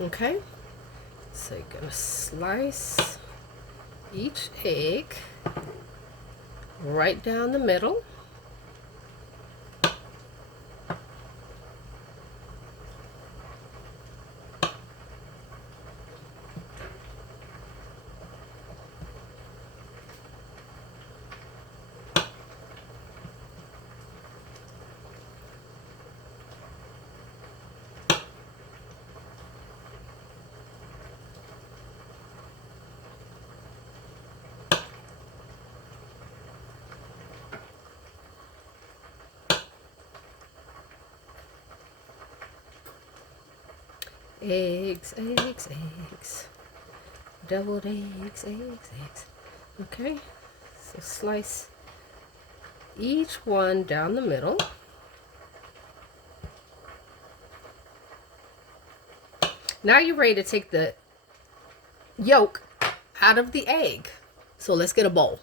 Okay, so you're gonna slice each egg right down the middle. Eggs, eggs, eggs. Deviled eggs, eggs, eggs. Okay, so slice each one down the middle. Now you're ready to take the yolk out of the egg. So let's get a bowl.